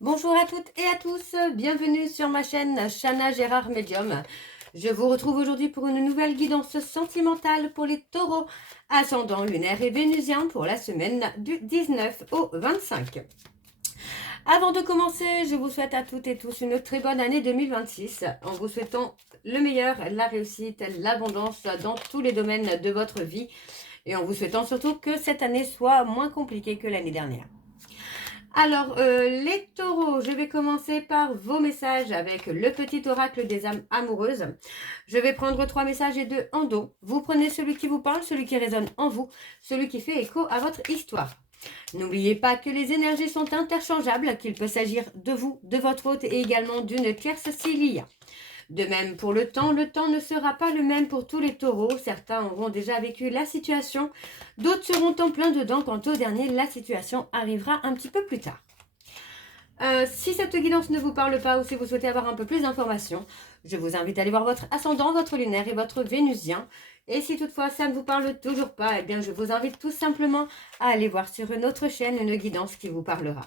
Bonjour à toutes et à tous, bienvenue sur ma chaîne Chana Gérard Medium. Je vous retrouve aujourd'hui pour une nouvelle guidance sentimentale pour les taureaux, ascendant lunaire et vénusien pour la semaine du 19 au 25. Avant de commencer, je vous souhaite à toutes et tous une très bonne année 2026 en vous souhaitant le meilleur, la réussite, l'abondance dans tous les domaines de votre vie et en vous souhaitant surtout que cette année soit moins compliquée que l'année dernière. Alors, les taureaux, je vais commencer par vos messages avec le petit oracle des âmes amoureuses. Je vais prendre 3 messages et 2 en dos. Vous prenez celui qui vous parle, celui qui résonne en vous, celui qui fait écho à votre histoire. N'oubliez pas que les énergies sont interchangeables, qu'il peut s'agir de vous, de votre hôte et également d'une tierce s'il y a. De même pour le temps ne sera pas le même pour tous les taureaux. Certains auront déjà vécu la situation, d'autres seront en plein dedans. Quant au dernier, la situation arrivera un petit peu plus tard. Si cette guidance ne vous parle pas ou si vous souhaitez avoir un peu plus d'informations, je vous invite à aller voir votre ascendant, votre lunaire et votre vénusien. Et si toutefois ça ne vous parle toujours pas, eh bien je vous invite tout simplement à aller voir sur une autre chaîne une guidance qui vous parlera.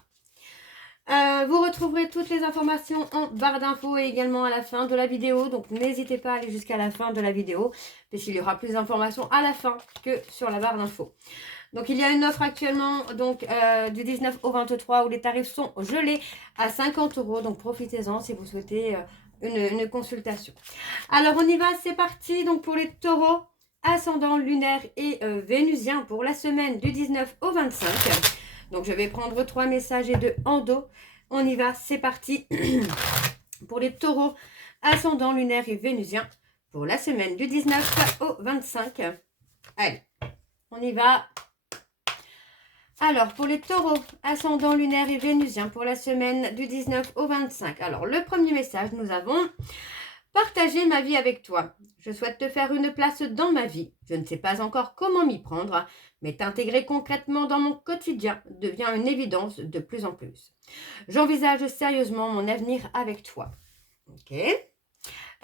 Vous retrouverez toutes les informations en barre d'infos et également à la fin de la vidéo. Donc n'hésitez pas à aller jusqu'à la fin de la vidéo, puisqu'il y aura plus d'informations à la fin que sur la barre d'infos. Donc il y a une offre actuellement donc, du 19 au 23 où les tarifs sont gelés à 50 €. Donc profitez-en si vous souhaitez une consultation. Alors on y va, c'est parti. Donc pour les taureaux, ascendant lunaire et vénusien pour la semaine du 19 au 25. Donc, je vais prendre 3 messages et 2 en dos. On y va, c'est parti. Pour les taureaux, ascendant lunaire et vénusien, pour la semaine du 19 au 25. Allez, on y va. Alors, pour les taureaux, ascendant lunaire et vénusien, pour la semaine du 19 au 25. Alors, le premier message, nous avons... Partager ma vie avec toi. Je souhaite te faire une place dans ma vie. Je ne sais pas encore comment m'y prendre, mais t'intégrer concrètement dans mon quotidien devient une évidence de plus en plus. J'envisage sérieusement mon avenir avec toi. Ok.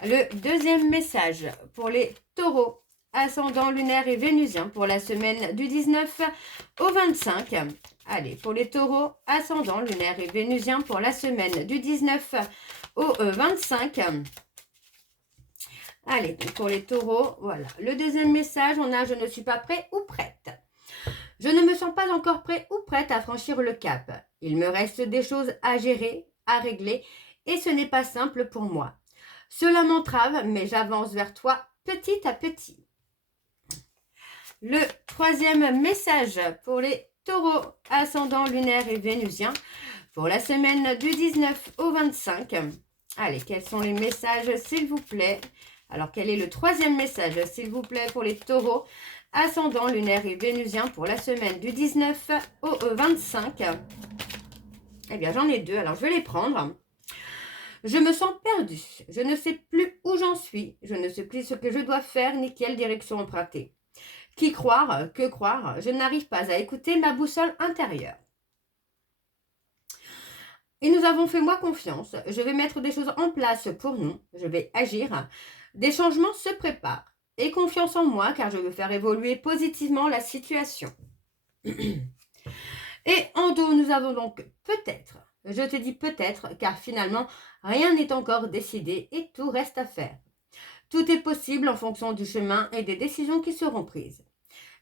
Le deuxième message pour les taureaux, ascendant lunaire et vénusien pour la semaine du 19 au 25. Allez, pour les taureaux, ascendant lunaire et vénusien pour la semaine du 19 au 25. Allez, pour les taureaux, voilà. Le deuxième message, on a « Je ne suis pas prêt ou prête ». Je ne me sens pas encore prêt ou prête à franchir le cap. Il me reste des choses à gérer, à régler, et ce n'est pas simple pour moi. Cela m'entrave, mais j'avance vers toi petit à petit. Le troisième message pour les taureaux, ascendant lunaire et vénusien, pour la semaine du 19 au 25. Allez, quels sont les messages, s'il vous plaît ? Alors, quel est le troisième message, s'il vous plaît, pour les taureaux, ascendant lunaire et vénusien pour la semaine du 19 au 25? Eh bien, j'en ai 2, alors je vais les prendre. Je me sens perdue. Je ne sais plus où j'en suis. Je ne sais plus ce que je dois faire ni quelle direction emprunter. Qui croire? Que croire? Je n'arrive pas à écouter ma boussole intérieure. Et nous avons fait moi confiance. Je vais mettre des choses en place pour nous. Je vais agir. Des changements se préparent. Aie confiance en moi car je veux faire évoluer positivement la situation. Et en dos, nous avons donc peut-être. Je te dis peut-être car finalement, rien n'est encore décidé et tout reste à faire. Tout est possible en fonction du chemin et des décisions qui seront prises.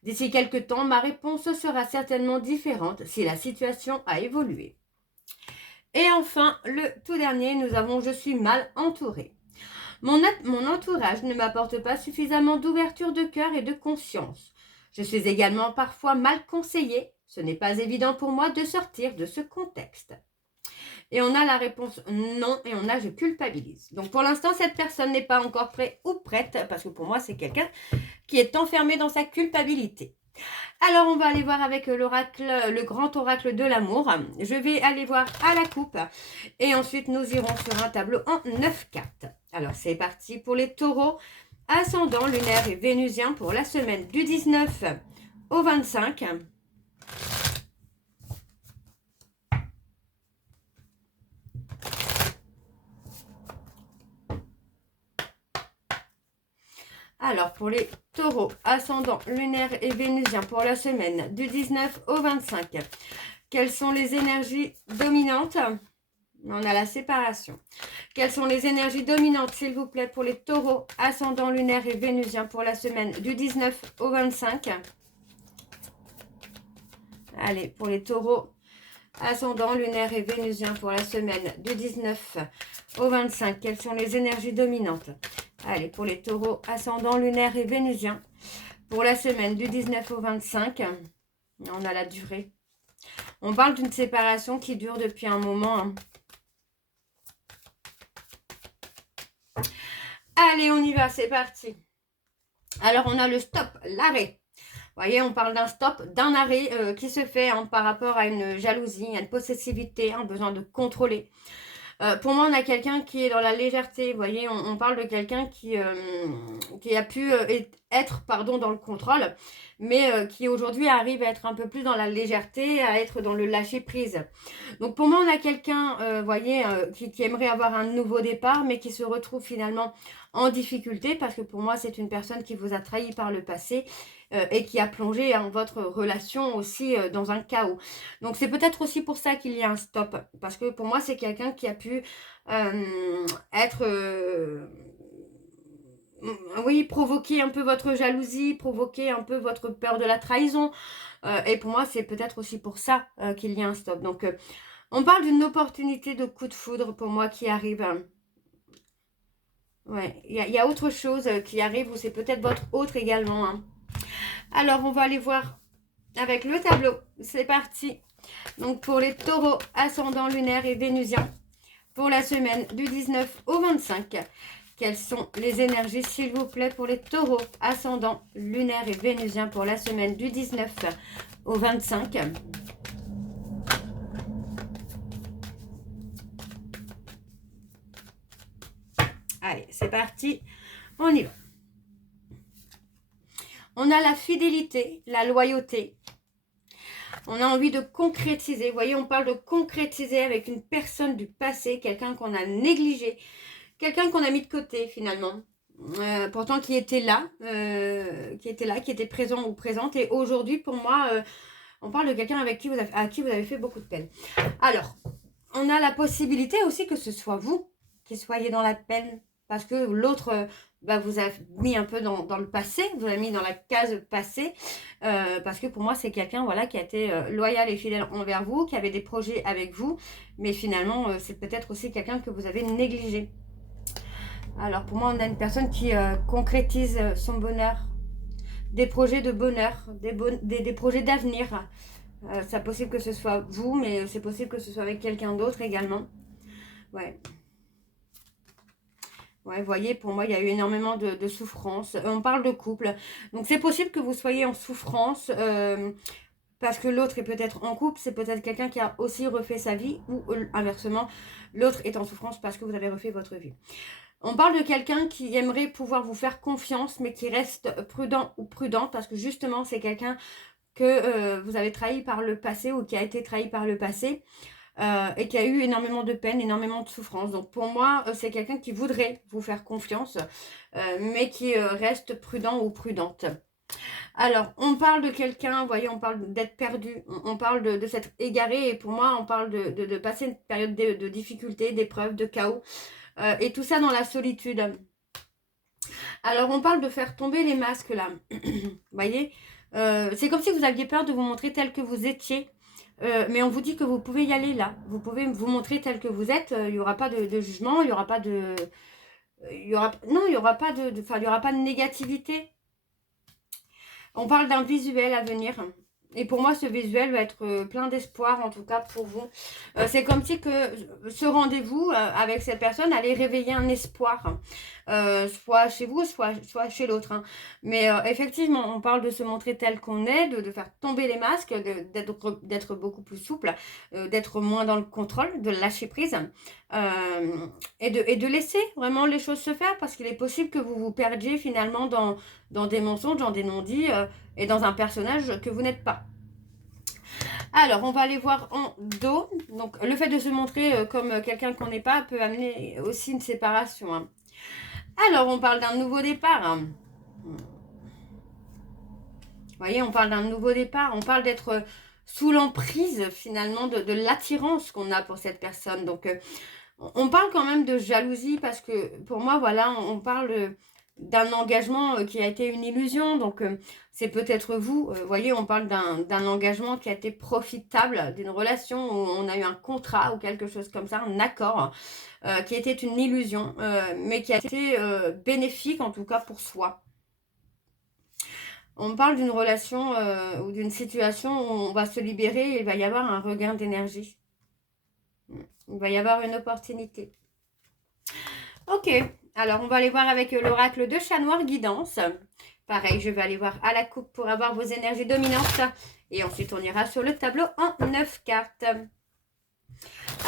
D'ici quelque temps, ma réponse sera certainement différente si la situation a évolué. Et enfin, le tout dernier, nous avons « Je suis mal entourée ». Mon entourage ne m'apporte pas suffisamment d'ouverture de cœur et de conscience. Je suis également parfois mal conseillée. Ce n'est pas évident pour moi de sortir de ce contexte. Et on a la réponse non et on a je culpabilise. Donc pour l'instant, cette personne n'est pas encore prête ou prête parce que pour moi, c'est quelqu'un qui est enfermé dans sa culpabilité. Alors, on va aller voir avec l'oracle, le grand oracle de l'amour. Je vais aller voir à la coupe et ensuite nous irons sur un tableau en 9 cartes. Alors, c'est parti pour les taureaux, ascendant lunaire et vénusien pour la semaine du 19 au 25. Alors, pour les taureaux, ascendant lunaire et vénusien pour la semaine du 19 au 25, quelles sont les énergies dominantes? On a la séparation. Quelles sont les énergies dominantes, s'il vous plaît, pour les taureaux, ascendant lunaire et vénusien pour la semaine du 19 au 25? Allez, pour les taureaux, ascendant lunaire et vénusien pour la semaine du 19 au 25. Quelles sont les énergies dominantes? Allez, pour les taureaux, ascendant lunaire et vénusien pour la semaine du 19 au 25. On a la durée. On parle d'une séparation qui dure depuis un moment. Hein. Allez, on y va, c'est parti. Alors, on a le stop, l'arrêt. Vous voyez, on parle d'un stop, d'un arrêt qui se fait hein, par rapport à une jalousie, à une possessivité, un besoin de contrôler. Pour moi, on a quelqu'un qui est dans la légèreté. Vous voyez, on parle de quelqu'un qui a pu être dans le contrôle, mais qui aujourd'hui arrive à être un peu plus dans la légèreté, à être dans le lâcher-prise. Donc pour moi, on a quelqu'un, vous voyez, qui aimerait avoir un nouveau départ, mais qui se retrouve finalement en difficulté, parce que pour moi, c'est une personne qui vous a trahi par le passé et qui a plongé hein, votre relation aussi dans un chaos. Donc c'est peut-être aussi pour ça qu'il y a un stop, parce que pour moi, c'est quelqu'un qui a pu être... oui, provoquer un peu votre jalousie, provoquer un peu votre peur de la trahison. Et pour moi, c'est peut-être aussi pour ça qu'il y a un stop. Donc, on parle d'une opportunité de coup de foudre pour moi qui arrive. Ouais, il y a autre chose qui arrive ou c'est peut-être votre autre également. Hein. Alors, on va aller voir avec le tableau. C'est parti. Donc, pour les taureaux, ascendant lunaire et vénusien, pour la semaine du 19 au 25. Quelles sont les énergies, s'il vous plaît, pour les taureaux, ascendant lunaire et vénusien, pour la semaine du 19 au 25. Allez, c'est parti. On y va. On a la fidélité, la loyauté. On a envie de concrétiser. Vous voyez, on parle de concrétiser avec une personne du passé, quelqu'un qu'on a négligé, quelqu'un qu'on a mis de côté finalement. Pourtant qui était là, qui était présent ou présente. Et aujourd'hui, pour moi, on parle de quelqu'un à qui vous avez fait beaucoup de peine. Alors, on a la possibilité aussi que ce soit vous qui soyez dans la peine. Parce que l'autre vous a mis un peu dans le passé, vous a mis dans la case passé. Parce que pour moi, c'est quelqu'un voilà, qui a été loyal et fidèle envers vous, qui avait des projets avec vous. Mais finalement, c'est peut-être aussi quelqu'un que vous avez négligé. Alors pour moi, on a une personne qui concrétise son bonheur, des projets de bonheur, des projets d'avenir. C'est possible que ce soit vous, mais c'est possible que ce soit avec quelqu'un d'autre également. Ouais. Ouais, vous voyez, pour moi, il y a eu énormément de souffrance. On parle de couple. Donc, c'est possible que vous soyez en souffrance parce que l'autre est peut-être en couple. C'est peut-être quelqu'un qui a aussi refait sa vie ou inversement, l'autre est en souffrance parce que vous avez refait votre vie. On parle de quelqu'un qui aimerait pouvoir vous faire confiance, mais qui reste prudent ou prudente parce que justement, c'est quelqu'un que vous avez trahi par le passé ou qui a été trahi par le passé. Et qui a eu énormément de peine, énormément de souffrance. Donc pour moi, c'est quelqu'un qui voudrait vous faire confiance, mais qui reste prudent ou prudente. Alors, on parle de quelqu'un, vous voyez, on parle d'être perdu, on parle de s'être égaré, et pour moi, on parle de passer une période de difficulté, d'épreuve, de chaos, et tout ça dans la solitude. Alors, on parle de faire tomber les masques, là. Vous voyez, c'est comme si vous aviez peur de vous montrer tel que vous étiez. Mais on vous dit que vous pouvez y aller là. Vous pouvez vous montrer tel que vous êtes. Il n'y aura pas de jugement. Il n'y aura pas de... il y aura pas il y aura pas de négativité. On parle d'un visuel à venir. Et pour moi, ce visuel va être plein d'espoir, en tout cas pour vous. C'est comme si que ce rendez-vous avec cette personne allait réveiller un espoir. Soit chez vous, soit chez l'autre. Hein. Mais effectivement, on parle de se montrer tel qu'on est, de faire tomber les masques, d'être beaucoup plus souple, d'être moins dans le contrôle, de lâcher prise. Et de laisser vraiment les choses se faire. Parce qu'il est possible que vous vous perdiez finalement dans des mensonges, dans des non-dits et dans un personnage que vous n'êtes pas. Alors, on va aller voir en dos. Donc, le fait de se montrer comme quelqu'un qu'on n'est pas peut amener aussi une séparation. Hein. Alors, on parle d'un nouveau départ. Hein. Vous voyez, on parle d'un nouveau départ. On parle d'être sous l'emprise finalement de l'attirance qu'on a pour cette personne. Donc, on parle quand même de jalousie parce que pour moi, voilà, on parle d'un engagement qui a été une illusion. Donc, c'est peut-être vous. Voyez, on parle d'un engagement qui a été profitable, d'une relation où on a eu un contrat ou quelque chose comme ça, un accord qui était une illusion, mais qui a été bénéfique en tout cas pour soi. On parle d'une relation ou d'une situation où on va se libérer et il va y avoir un regain d'énergie. Il va y avoir une opportunité. Ok, alors on va aller voir avec l'oracle de Chat Noir Guidance. Pareil, je vais aller voir à la coupe pour avoir vos énergies dominantes. Et ensuite, on ira sur le tableau en 9 cartes.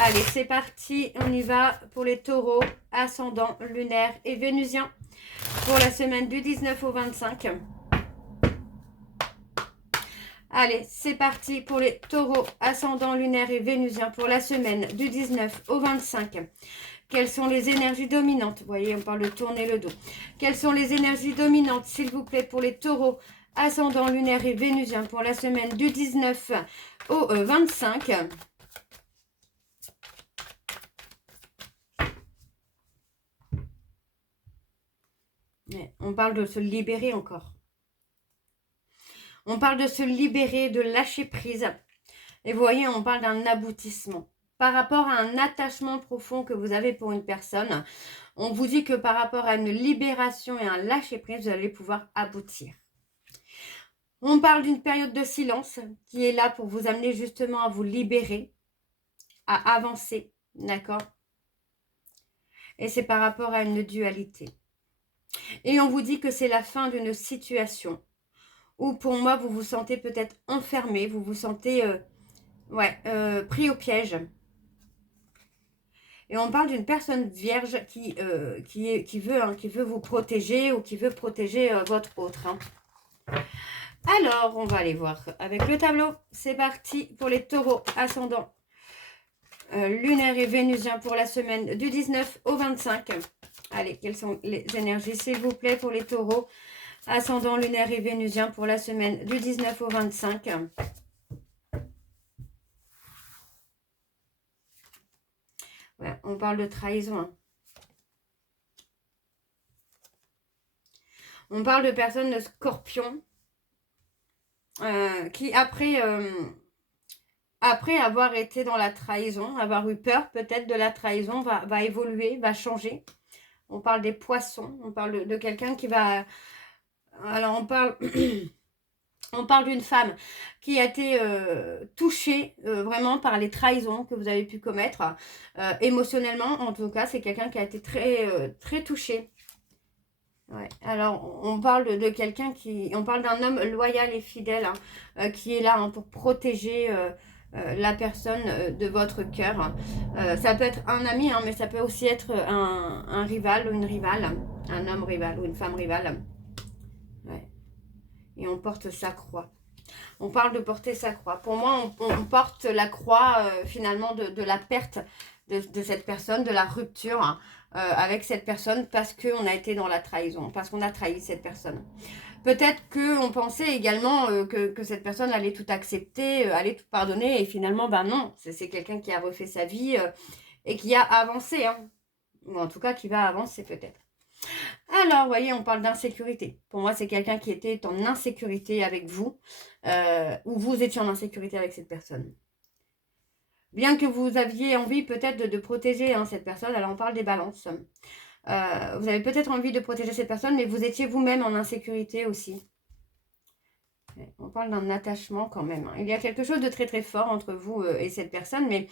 Allez, c'est parti. On y va pour les taureaux, ascendant, lunaire et vénusien. Pour la semaine du 19 au 25. Allez, c'est parti pour les taureaux, ascendant, lunaire et vénusien. Pour la semaine du 19 au 25. Quelles sont les énergies dominantes? Vous voyez, on parle de tourner le dos. Quelles sont les énergies dominantes, s'il vous plaît, pour les taureaux, ascendant, lunaire et vénusien pour la semaine du 19 au 25? On parle de se libérer encore. On parle de se libérer, de lâcher prise. Et vous voyez, on parle d'un aboutissement. Par rapport à un attachement profond que vous avez pour une personne, on vous dit que par rapport à une libération et un lâcher-prise, vous allez pouvoir aboutir. On parle d'une période de silence qui est là pour vous amener justement à vous libérer, à avancer, d'accord? Et c'est par rapport à une dualité. Et on vous dit que c'est la fin d'une situation où pour moi, vous vous sentez peut-être enfermé, vous vous sentez pris au piège. Et on parle d'une personne vierge qui veut vous protéger ou qui veut protéger votre autre. Hein. Alors, on va aller voir avec le tableau. C'est parti pour les taureaux ascendants, lunaire et vénusien pour la semaine du 19 au 25. Allez, quelles sont les énergies, s'il vous plaît, pour les taureaux ascendant, lunaire et vénusien pour la semaine du 19 au 25. Ouais, on parle de trahison. Hein. On parle de personnes de scorpion qui, après avoir été dans la trahison, avoir eu peur peut-être de la trahison, va évoluer, va changer. On parle des poissons, on parle de quelqu'un qui va... Alors, on parle... On parle d'une femme qui a été touchée vraiment par les trahisons que vous avez pu commettre. Émotionnellement, en tout cas, c'est quelqu'un qui a été très touché. Ouais. Alors, on parle de quelqu'un qui... On parle d'un homme loyal et fidèle qui est là pour protéger la personne de votre cœur. Ça peut être un ami, mais ça peut aussi être un rival ou une rivale. Un homme rival ou une femme rivale. Ouais. Et on porte sa croix. On parle de porter sa croix. Pour moi, on porte la croix finalement de la perte de cette personne, de la rupture avec cette personne parce qu'on a été dans la trahison, parce qu'on a trahi cette personne. Peut-être qu'on pensait également que cette personne allait tout accepter, allait tout pardonner et finalement, ben non, c'est quelqu'un qui a refait sa vie et qui a avancé. Hein. Ou en tout cas, qui va avancer peut-être. Alors, vous voyez, on parle d'insécurité. Pour moi, c'est quelqu'un qui était en insécurité avec vous, ou vous étiez en insécurité avec cette personne. Bien que vous aviez envie peut-être de protéger cette personne, alors on parle des balances. Vous avez peut-être envie de protéger cette personne, mais vous étiez vous-même en insécurité aussi. On parle d'un attachement quand même. Hein. Il y a quelque chose de très très fort entre vous et cette personne, mais...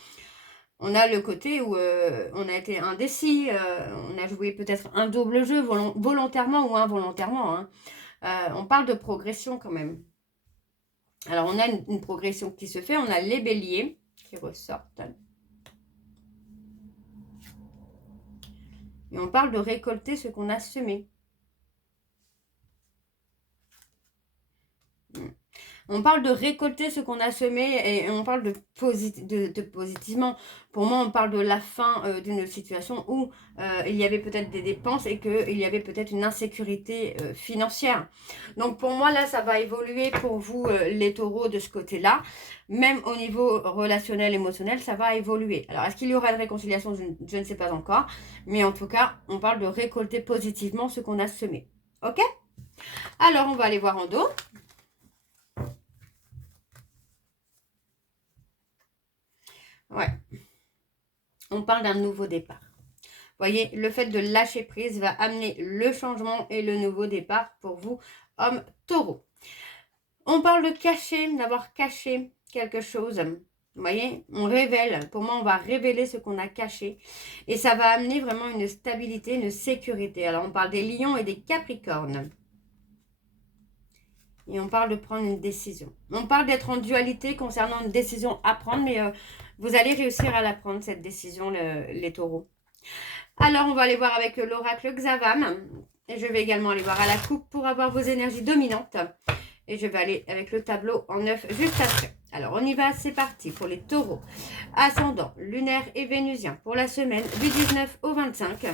On a le côté où on a été indécis, on a joué peut-être un double jeu volontairement ou involontairement. Hein. On parle de progression quand même. Alors, on a une progression qui se fait. On a les béliers qui ressortent. Et on parle de récolter ce qu'on a semé. On parle de récolter ce qu'on a semé et on parle de, positivement. Pour moi, on parle de la fin d'une situation où il y avait peut-être des dépenses et qu'il y avait peut-être une insécurité financière. Donc pour moi, là, ça va évoluer pour vous, les taureaux, de ce côté-là. Même au niveau relationnel, émotionnel, ça va évoluer. Alors, est-ce qu'il y aura une réconciliation? Je ne sais pas encore. Mais en tout cas, on parle de récolter positivement ce qu'on a semé. Ok? Alors, on va aller voir en dos. Ouais. On parle d'un nouveau départ. Vous voyez, le fait de lâcher prise va amener le changement et le nouveau départ pour vous, hommes taureaux. On parle de cacher, d'avoir caché quelque chose. Vous voyez, on révèle. Pour moi, on va révéler ce qu'on a caché. Et ça va amener vraiment une stabilité, une sécurité. Alors, on parle des lions et des capricornes. Et on parle de prendre une décision. On parle d'être en dualité concernant une décision à prendre, mais vous allez réussir à la prendre, cette décision, les taureaux. Alors, on va aller voir avec l'oracle Xavam. Et je vais également aller voir à la coupe pour avoir vos énergies dominantes. Et je vais aller avec le tableau en 9 juste après. Alors, on y va, c'est parti pour les taureaux. Ascendant, lunaire et vénusien pour la semaine du 19 au 25.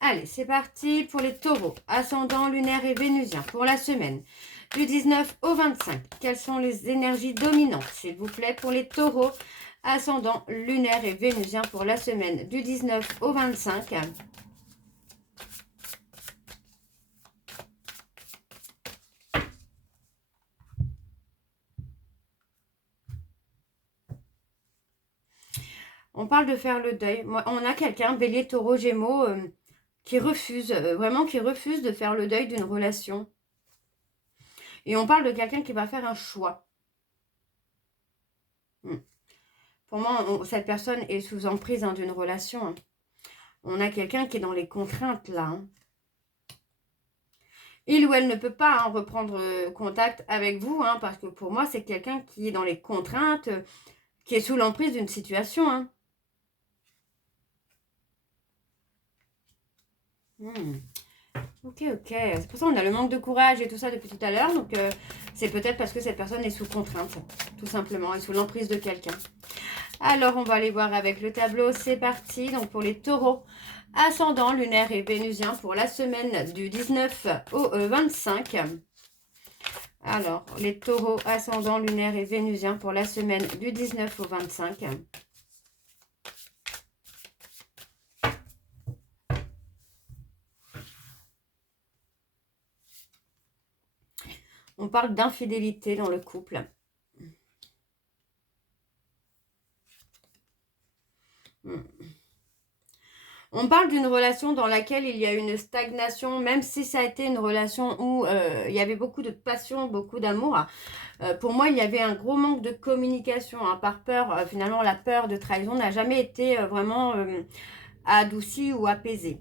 Allez, c'est parti pour les taureaux. Ascendant, lunaire et vénusien pour la semaine du 19 au 25. Quelles sont les énergies dominantes, s'il vous plaît, pour les taureaux? Ascendant, lunaire et vénusien pour la semaine du 19 au 25. On parle de faire le deuil. Moi, on a quelqu'un, bélier, taureau, gémeaux, qui refuse, vraiment qui refuse de faire le deuil d'une relation. Et on parle de quelqu'un qui va faire un choix. Pour moi, cette personne est sous emprise d'une relation. Hein. On a quelqu'un qui est dans les contraintes, là. Hein. Il ou elle ne peut pas reprendre contact avec vous, parce que pour moi, c'est quelqu'un qui est dans les contraintes, qui est sous l'emprise d'une situation. Hein. Ok, c'est pour ça qu'on a le manque de courage et tout ça depuis tout à l'heure. Donc, c'est peut-être parce que cette personne est sous contrainte, tout simplement, et sous l'emprise de quelqu'un. Alors, on va aller voir avec le tableau. C'est parti. Donc, pour les taureaux, ascendant, lunaire et vénusien pour la semaine du 19 au 25. Alors, les taureaux, ascendant, lunaire et vénusien pour la semaine du 19 au 25. On parle d'infidélité dans le couple. On parle d'une relation dans laquelle il y a une stagnation, même si ça a été une relation où il y avait beaucoup de passion, beaucoup d'amour. Pour moi, il y avait un gros manque de communication, par peur. Finalement, la peur de trahison n'a jamais été vraiment adoucie ou apaisée.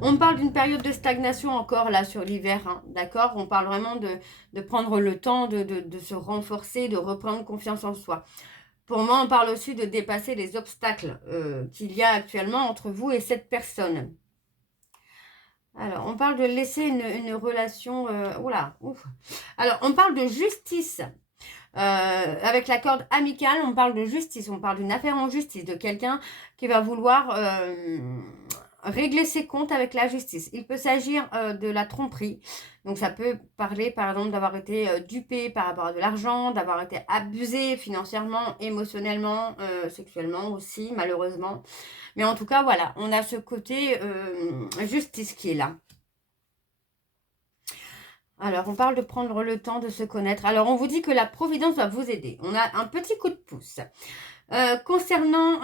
On parle d'une période de stagnation encore là sur l'hiver, d'accord? On parle vraiment de prendre le temps de se renforcer, de reprendre confiance en soi. Pour moi, on parle aussi de dépasser les obstacles qu'il y a actuellement entre vous et cette personne. Alors, on parle de laisser une relation... Alors, on parle de justice. Avec la corde amicale, on parle de justice. On parle d'une affaire en justice, de quelqu'un qui va vouloir régler ses comptes avec la justice. Il peut s'agir de la tromperie. Donc, ça peut parler, par exemple, d'avoir été dupé par rapport à de l'argent, d'avoir été abusé financièrement, émotionnellement, sexuellement aussi, malheureusement. Mais en tout cas, voilà, on a ce côté justice qui est là. Alors, on parle de prendre le temps de se connaître. Alors, on vous dit que la providence va vous aider. On a un petit coup de pouce. Concernant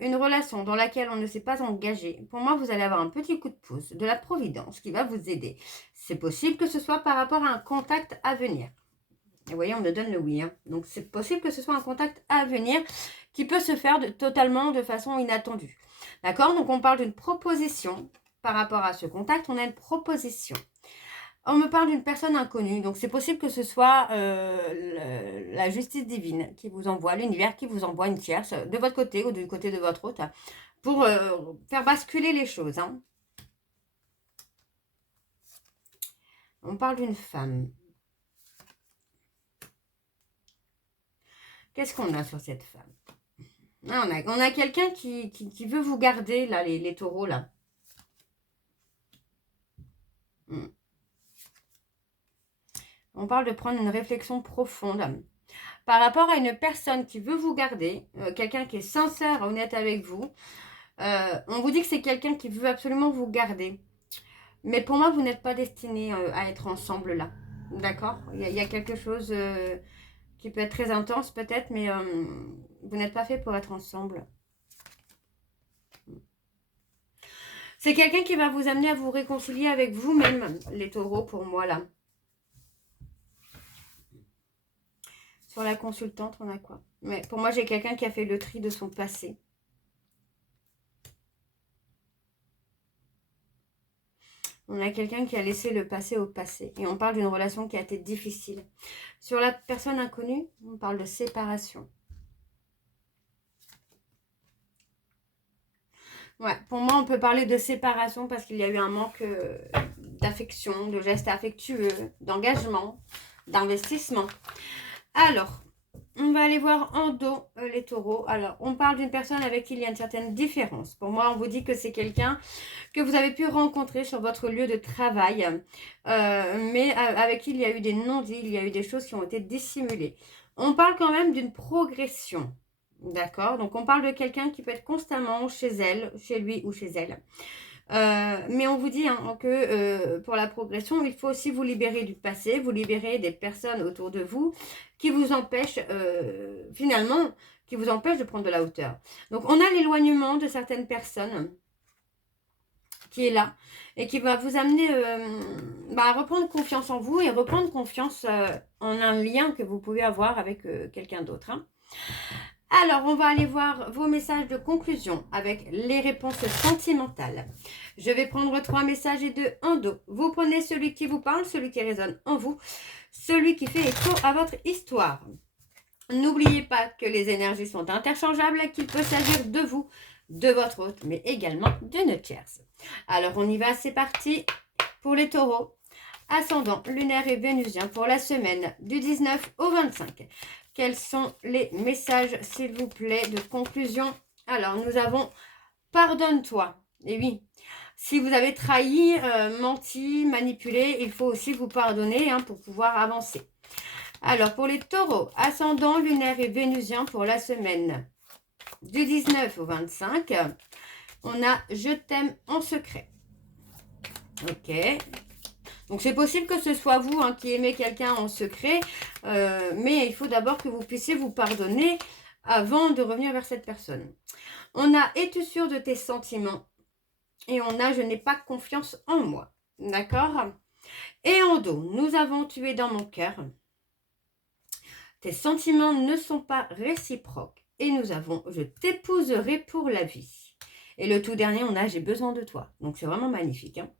une relation dans laquelle on ne s'est pas engagé, pour moi, vous allez avoir un petit coup de pouce de la providence qui va vous aider. C'est possible que ce soit par rapport à un contact à venir. Et vous voyez, on me donne le oui. Donc, c'est possible que ce soit un contact à venir qui peut se faire totalement de façon inattendue. D'accord? Donc, on parle d'une proposition. Par rapport à ce contact, on a une proposition. On me parle d'une personne inconnue, donc c'est possible que ce soit la justice divine qui vous envoie, l'univers qui vous envoie une tierce de votre côté ou du côté de votre autre pour faire basculer les choses. On parle d'une femme. Qu'est-ce qu'on a sur cette femme? Ah, on a quelqu'un qui veut vous garder, là, les taureaux, là. On parle de prendre une réflexion profonde par rapport à une personne qui veut vous garder, quelqu'un qui est sincère, honnête avec vous. On vous dit que c'est quelqu'un qui veut absolument vous garder. Mais pour moi, vous n'êtes pas destiné à être ensemble là. D'accord? Il y a quelque chose qui peut être très intense peut-être, mais vous n'êtes pas fait pour être ensemble. C'est quelqu'un qui va vous amener à vous réconcilier avec vous-même, les taureaux, pour moi là. Sur la consultante, on a quoi? Mais pour moi, j'ai quelqu'un qui a fait le tri de son passé. On a quelqu'un qui a laissé le passé au passé. Et on parle d'une relation qui a été difficile. Sur la personne inconnue, on parle de séparation. Ouais, pour moi, on peut parler de séparation parce qu'il y a eu un manque d'affection, de gestes affectueux, d'engagement, d'investissement. Alors, on va aller voir en dos les taureaux. Alors, on parle d'une personne avec qui il y a une certaine différence. Pour moi, on vous dit que c'est quelqu'un que vous avez pu rencontrer sur votre lieu de travail, mais avec qui il y a eu des non-dits, il y a eu des choses qui ont été dissimulées. On parle quand même d'une progression. D'accord? Donc, on parle de quelqu'un qui peut être constamment chez elle, chez lui ou chez elle. Mais on vous dit que pour la progression, il faut aussi vous libérer du passé, vous libérer des personnes autour de vous qui vous empêchent, finalement, qui vous empêchent de prendre de la hauteur. Donc, on a l'éloignement de certaines personnes qui est là et qui va vous amener à reprendre confiance en vous et reprendre confiance en un lien que vous pouvez avoir avec quelqu'un d'autre. Hein. Alors, on va aller voir vos messages de conclusion avec les réponses sentimentales. Je vais prendre 3 messages et 2 en dos. Vous prenez celui qui vous parle, celui qui résonne en vous, celui qui fait écho à votre histoire. N'oubliez pas que les énergies sont interchangeables, qu'il peut s'agir de vous, de votre hôte, mais également d'une tierce. Alors, on y va, c'est parti pour les taureaux. Ascendant lunaire et vénusien pour la semaine du 19 au 25. Quels sont les messages, s'il vous plaît, de conclusion? Alors, nous avons « Pardonne-toi ». Et oui, si vous avez trahi, menti, manipulé, il faut aussi vous pardonner pour pouvoir avancer. Alors, pour les taureaux, ascendant lunaire et vénusien pour la semaine du 19 au 25, on a « Je t'aime en secret ». Ok. Donc, c'est possible que ce soit vous qui aimez quelqu'un en secret, mais il faut d'abord que vous puissiez vous pardonner avant de revenir vers cette personne. On a « Es-tu sûr de tes sentiments ?» et on a « Je n'ai pas confiance en moi ». D'accord? Et en dos, nous avons « Tu es dans mon cœur ». Tes sentiments ne sont pas réciproques. Et nous avons « Je t'épouserai pour la vie ». Et le tout dernier, on a « J'ai besoin de toi ». Donc, c'est vraiment magnifique. Hein.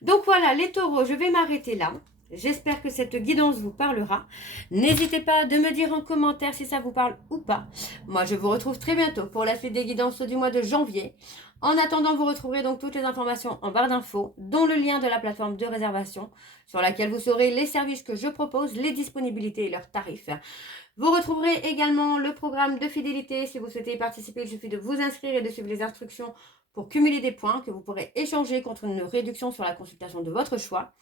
Donc voilà, les taureaux, je vais m'arrêter là. J'espère que cette guidance vous parlera. N'hésitez pas de me dire en commentaire si ça vous parle ou pas. Moi, je vous retrouve très bientôt pour la suite des guidances du mois de janvier. En attendant, vous retrouverez donc toutes les informations en barre d'infos, dont le lien de la plateforme de réservation, sur laquelle vous saurez les services que je propose, les disponibilités et leurs tarifs. Vous retrouverez également le programme de fidélité. Si vous souhaitez y participer, il suffit de vous inscrire et de suivre les instructions pour cumuler des points que vous pourrez échanger contre une réduction sur la consultation de votre choix.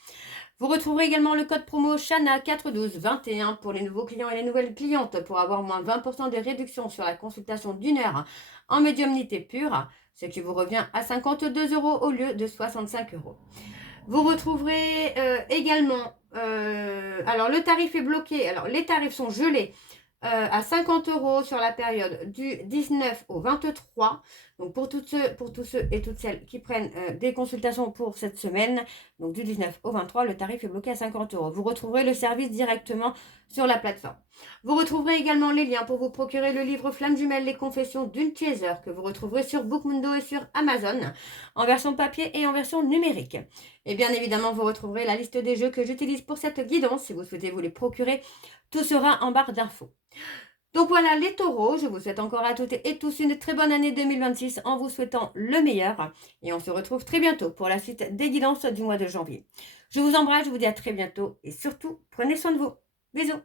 Vous retrouverez également le code promo Shana 41221 pour les nouveaux clients et les nouvelles clientes pour avoir moins 20% de réduction sur la consultation d'1 heure en médiumnité pure, ce qui vous revient à 52 € au lieu de 65 €. Vous retrouverez également, alors le tarif est bloqué, alors les tarifs sont gelés à 50 € sur la période du 19 au 23. Donc pour tous ceux et toutes celles qui prennent des consultations pour cette semaine, donc du 19 au 23, le tarif est bloqué à 50 €. Vous retrouverez le service directement sur la plateforme. Vous retrouverez également les liens pour vous procurer le livre Flamme Jumelle, les confessions d'une chaser, que vous retrouverez sur Bookmundo et sur Amazon, en version papier et en version numérique. Et bien évidemment, vous retrouverez la liste des jeux que j'utilise pour cette guidance. Si vous souhaitez vous les procurer, tout sera en barre d'infos. Donc voilà les taureaux, je vous souhaite encore à toutes et tous une très bonne année 2026 en vous souhaitant le meilleur. Et on se retrouve très bientôt pour la suite des guidances du mois de janvier. Je vous embrasse, je vous dis à très bientôt et surtout, prenez soin de vous. Bisous.